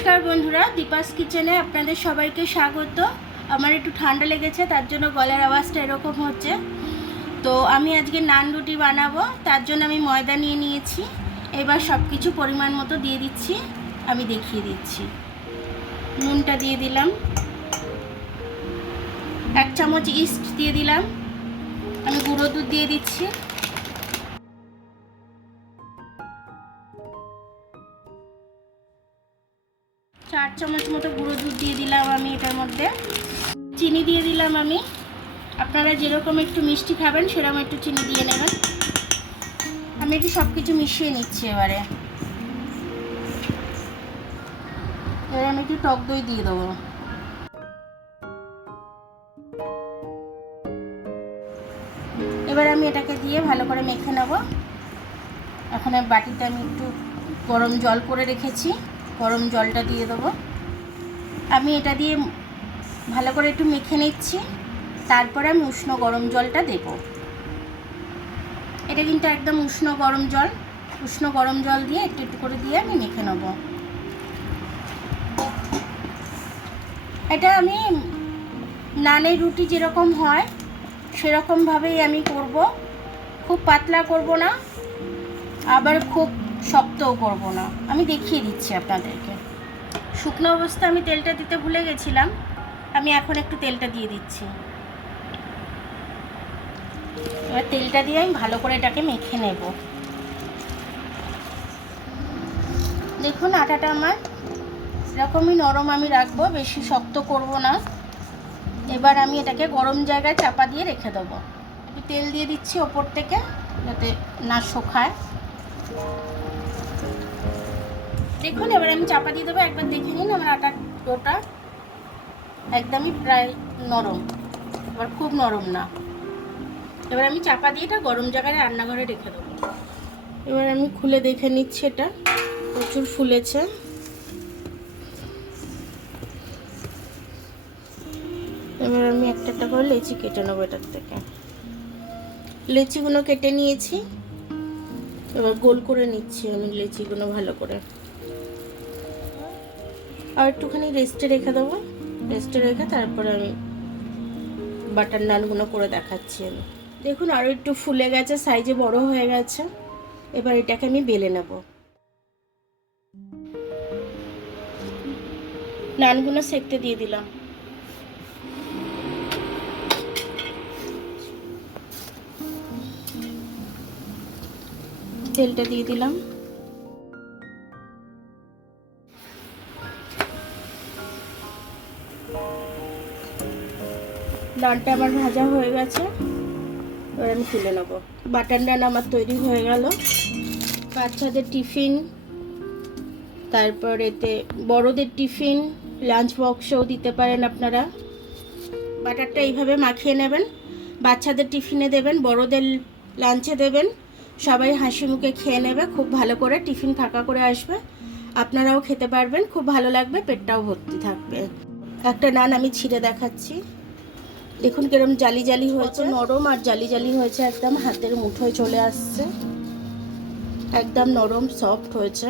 নমস্কার বন্ধুরা, দীপাস কিচেনে আপনাদের সবাইকে স্বাগত। আমার একটু ঠান্ডা লেগেছে, তার জন্য গলার আওয়াজটা এরকম হচ্ছে। তো আমি আজকে নান রুটি বানাবো, তার জন্য আমি ময়দা নিয়ে নিয়েছি। এবার সব কিছু পরিমাণ মতো দিয়ে দিচ্ছি, আমি দেখিয়ে দিচ্ছি। নুনটা দিয়ে দিলাম, 1 চামচ ইস্ট দিয়ে দিলাম, আমি গুঁড়ো দুধ দিয়ে দিচ্ছি, 4 চামচ মতো গুঁড়ো দুধ দিয়ে দিলাম আমি এটার মধ্যে। চিনি দিয়ে দিলাম আমি, আপনারা যেরকম একটু মিষ্টি খাবেন সেরকম একটু চিনি দিয়ে নেবেন। আমি একটু সব কিছু মিশিয়ে নিচ্ছি। এবার আমি একটু টক দই দিয়ে দেবো। এবার আমি এটাকে দিয়ে ভালো করে মেখে নেব। এখন বাটিতে আমি একটু গরম জল করে রেখেছি, গরম জলটা দিয়ে দেবো। আমি এটা দিয়ে ভালো করে একটু মেখে নিচ্ছি, তারপরে আমি উষ্ণ গরম জলটা দেব। এটা কিন্তু একদম উষ্ণ গরম জল, উষ্ণ গরম জল দিয়ে একটু একটু করে দিয়ে আমি মেখে নেব। এটা আমি নানের রুটি যেরকম হয় সেরকমভাবেই আমি করব। খুব পাতলা করব না, আবার খুব শক্তও করব না। আমি দেখিয়ে দিচ্ছি আপনাদেরকে। শুকনো অবস্থা আমি তেলটা দিতে ভুলে গেছিলাম, আমি এখন একটু তেলটা দিয়ে দিচ্ছি। এবার তেলটা দিয়ে আমি ভালো করে এটাকে মেখে নেব। দেখুন আটাটা আমার এরকমই নরম আমি রাখবো, বেশি শক্ত করব না। এবার আমি এটাকে গরম জায়গায় চাপা দিয়ে রেখে দেবো। একটু তেল দিয়ে দিচ্ছি ওপর থেকে যাতে না শুকায়। দেখুন এবার আমি চাপা দিয়ে দেবো। একবার দেখে নিন আমার আটার ডোটা একদমই প্রায় নরম, এবার খুব নরম না। এবার আমি চাপা দিয়ে এটা গরম জায়গায় রান্নাঘরে রেখে দেবো। এবার আমি খুলে দেখে নিচ্ছি, এটা প্রচুর ফুলেছে। এবার আমি একটা একটা করে লেচি কেটে নেবো এটার থেকে। লেচিগুলো কেটে নিয়েছি, এবার গোল করে নিচ্ছি আমি লেচিগুলো ভালো করে। আর একটুখানি রেস্টে রেখে দেবো, রেস্টে রেখে তারপরে আমি বাটার নানগুলো করে দেখাচ্ছি আমি। দেখুন আরও একটু ফুলে গেছে, সাইজে বড় হয়ে গেছে। এবার এটাকে আমি বেলে নেব। নানগুলো সেঁকতে দিয়ে দিলাম। তেলটা দিয়ে দিলাম। নানটা আমার ভাজা হয়ে গেছে, এবার আমি তুলে নেবো। বাটার নান আমার তৈরি হয়ে গেল। বাচ্চাদের টিফিন, তারপর এতে বড়দের টিফিন, লাঞ্চ বক্সেও দিতে পারেন আপনারা। বাটারটা এইভাবে মাখিয়ে নেবেন, বাচ্চাদের টিফিনে দেবেন, বড়দের লাঞ্চে দেবেন। সবাই হাসি মুখে খেয়ে নেবে, খুব ভালো করে টিফিন ফাঁকা করে আসবে। আপনারাও খেতে পারবেন, খুব ভালো লাগবে, পেটটাও ভর্তি থাকবে। একটা নান আমি ছিঁড়ে দেখাচ্ছি। দেখুন কিরম জালি জালি হয়েছে, নরম আর জালি জালি হয়েছে, একদম হাতের মুঠোয় চলে আসছে, একদম নরম সফট হয়েছে।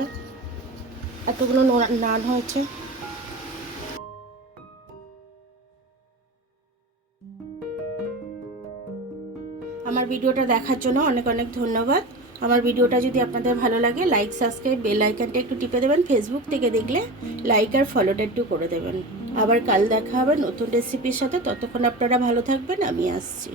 এতগুলো নান হয়েছে। আমার ভিডিওটা দেখার জন্য অনেক অনেক ধন্যবাদ। আমার ভিডিওটা যদি আপনাদের ভালো লাগে, লাইক, সাবস্ক্রাইব, বেল আইকনটা একটু টিপে দেবেন। ফেসবুক থেকে দেখলে লাইক আর ফলোটা একটু করে দেবেন। আবার কাল দেখা হবে নতুন রেসিপির সাথে। ততক্ষণ আপনারা ভালো থাকবেন, আমি আসছি।